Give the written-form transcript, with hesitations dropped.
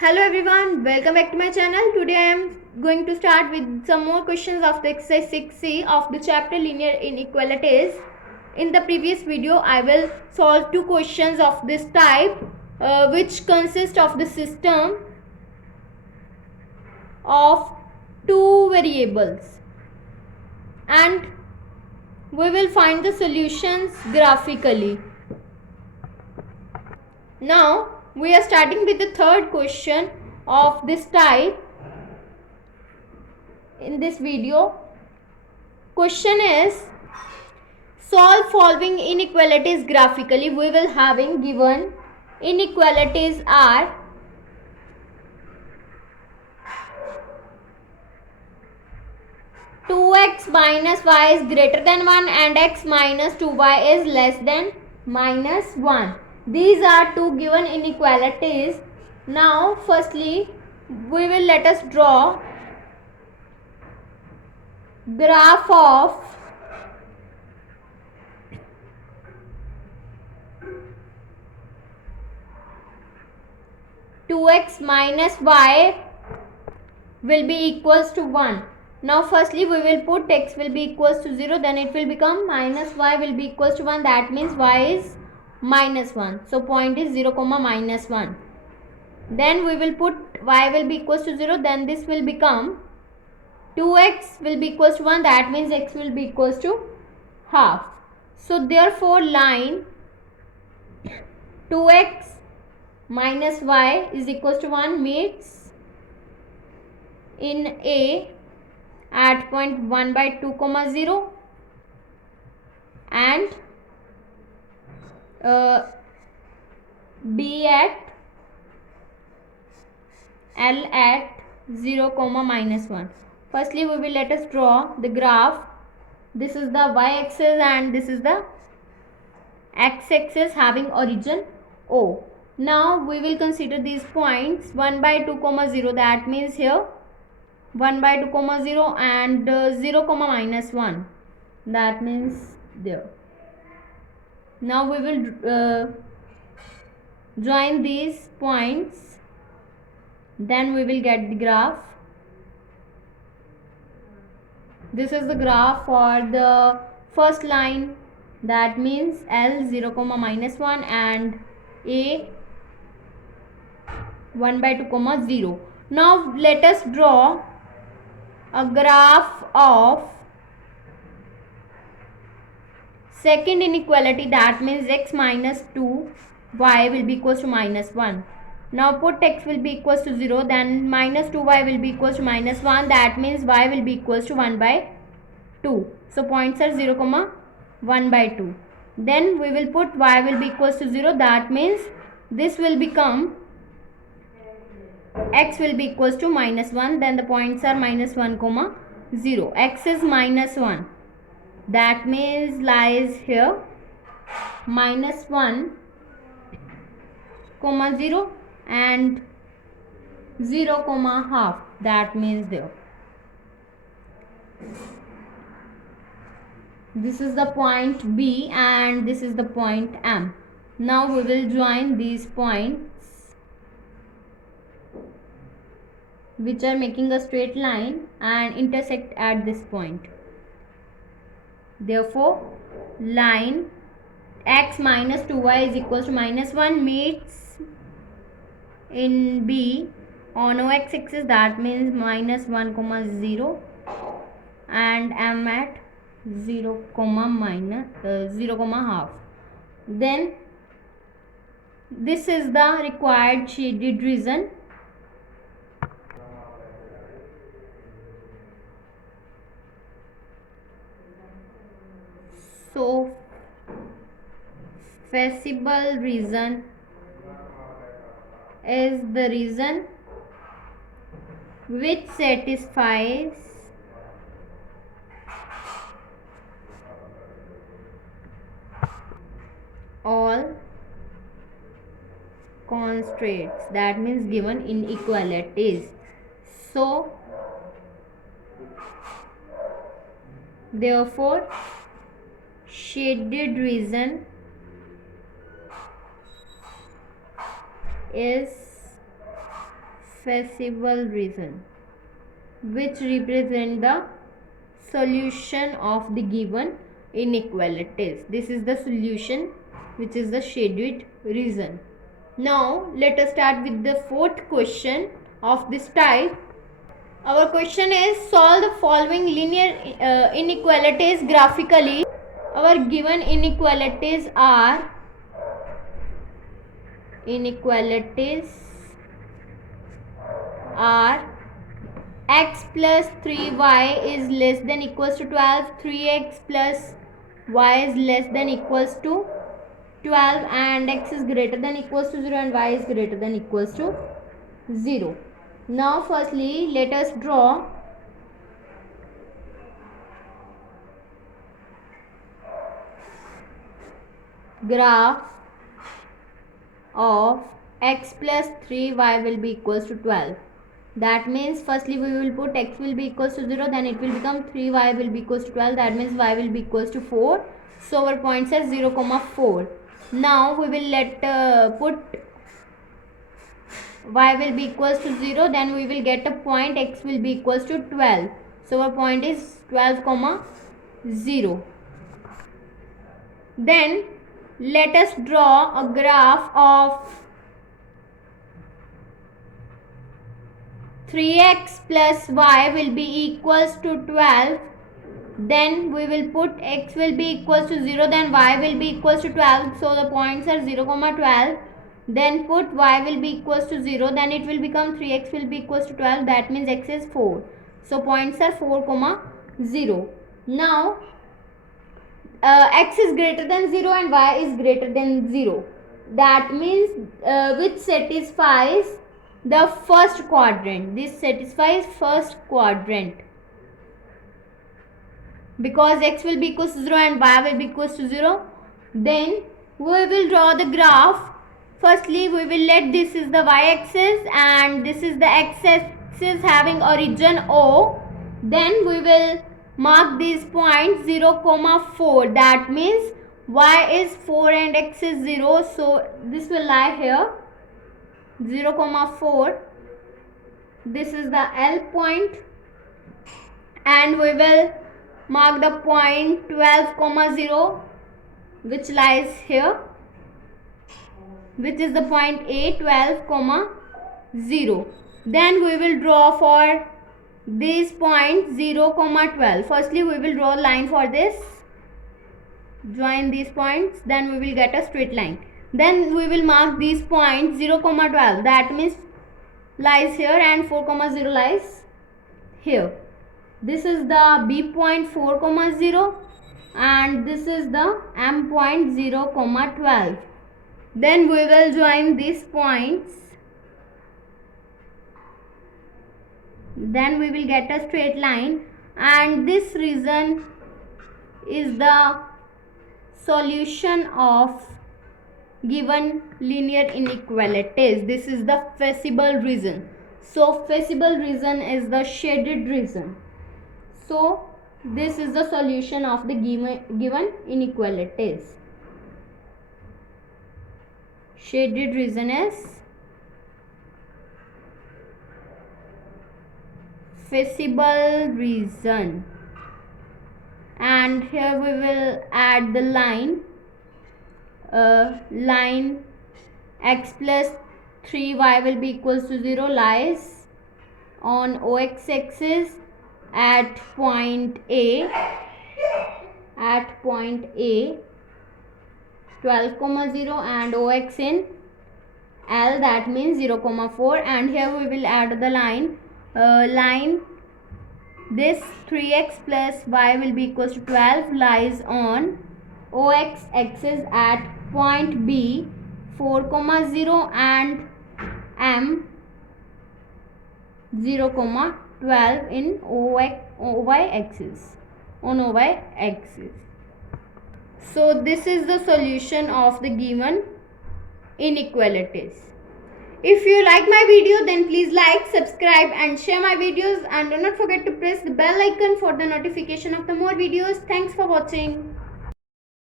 Hello everyone, welcome back to my channel. Today I am going to start with some more questions of the exercise 6C of the chapter linear inequalities. In the previous video I will solve two questions of this type which consist of the system of two variables, and we will find the solutions graphically. Now we are starting with the third question of this type in this video. Question is, solve following inequalities graphically. We will having given inequalities are two x minus y is greater than 1 and x minus 2y is less than minus 1. These are two given inequalities. Now firstly we will let us draw graph of two x minus y will be equals to 1. Now firstly we will put x will be equals to 0, then it will become minus y will be equals to 1. That means y is minus 1. So point is 0 comma minus 1. Then we will put y will be equals to 0, then this will become 2x will be equals to 1. That means x will be equals to half. So therefore line 2x minus y is equals to 1 meets in A at point 1 by 2 comma 0 and B at L at 0 comma minus 1. Firstly we will let us draw the graph. This is the y-axis and this is the x-axis having origin O. Now we will consider these points 1 by 2 comma 0, that means here 1 by 2 comma 0 and 0 comma minus 1, that means there. Now we will join these points, then we will get the graph. This is the graph for the first line, that means L 0 comma minus 1 and A 1 by 2 comma 0. Now let us draw a graph of second inequality, that means x minus 2 y will be equals to minus 1. Now put x will be equals to 0, then minus 2y will be equals to minus 1, that means y will be equals to 1 by 2. So points are 0 comma 1 by 2. Then we will put y will be equals to 0, that means this will become x will be equals to minus 1, then the points are minus 1 comma 0. X is minus 1, that means lies here minus 1 comma 0 and 0 comma half, that means there. This is the point B and this is the point M. Now we will join these points which are making a straight line and intersect at this point. Therefore line x minus 2y is equals to minus 1 meets in B on OX axis, that means minus 1 comma 0 and M at 0 comma minus 0 comma half. Then this is the required shaded region. So feasible region is the region which satisfies all constraints, that means given inequalities. So therefore shaded region is feasible reason which represent the solution of the given inequalities. This is the solution, which is the shaded reason. Now let us start with the fourth question of this type. Our question is, solve the following linear inequalities graphically. Our given inequalities are x plus 3y is less than equals to 12, 3x plus y is less than equals to 12, and x is greater than equals to 0 and y is greater than equals to 0. Now firstly let us draw graph of x plus 3y will be equals to 12. That means firstly we will put x will be equals to 0, then it will become 3y will be equals to 12. That means y will be equals to 4. So our points are 0, 4. Now we will put y will be equals to 0, then we will get a point x will be equals to 12. So our point is 12, 0. Then let us draw a graph of 3x plus y will be equals to 12. Then we will put x will be equals to 0, then y will be equals to 12. So the points are 0, 12. Then put y will be equals to 0, then it will become 3x will be equals to 12. That means x is 4. So points are 4, 0. Now x is greater than 0 and y is greater than 0. That means which satisfies the first quadrant. This satisfies first quadrant, because x will be equals to 0 and y will be equals to 0. Then we will draw the graph. Firstly we will let this is the y-axis and this is the x-axis having origin O. Then we will mark these points 0, 4. That means y is 4 and x is 0. So this will lie here, 0, 4. This is the L point, and we will mark the point 12, 0, which lies here, which is the point A, 12, 0. Then we will draw for these points 0, 12. Firstly we will draw a line for this, join these points, then we will get a straight line. Then we will mark these points 0, 12. That means lies here, and 4, 0 lies here. This is the B point 4, 0, and this is the M point 0, 12. Then we will join these points. Then we will get a straight line, and this reason is the solution of given linear inequalities. This is the feasible reason. So feasible reason is the shaded reason. So this is the solution of the given inequalities. Shaded reason is feasible reason. And here we will add the line x plus 3y will be equals to 0 lies on OX axis at point A, 12, 0, and OX in L, that means 0, 4. And here we will add the line this 3x plus y will be equals to 12 lies on OX axis at point B, 4, 0, and M, 0, 12 in OY axis, on OY axis. So this is the solution of the given inequalities. If you like my video, then please like, subscribe and share my videos, and do not forget to press the bell icon for the notification of the more videos. Thanks for watching.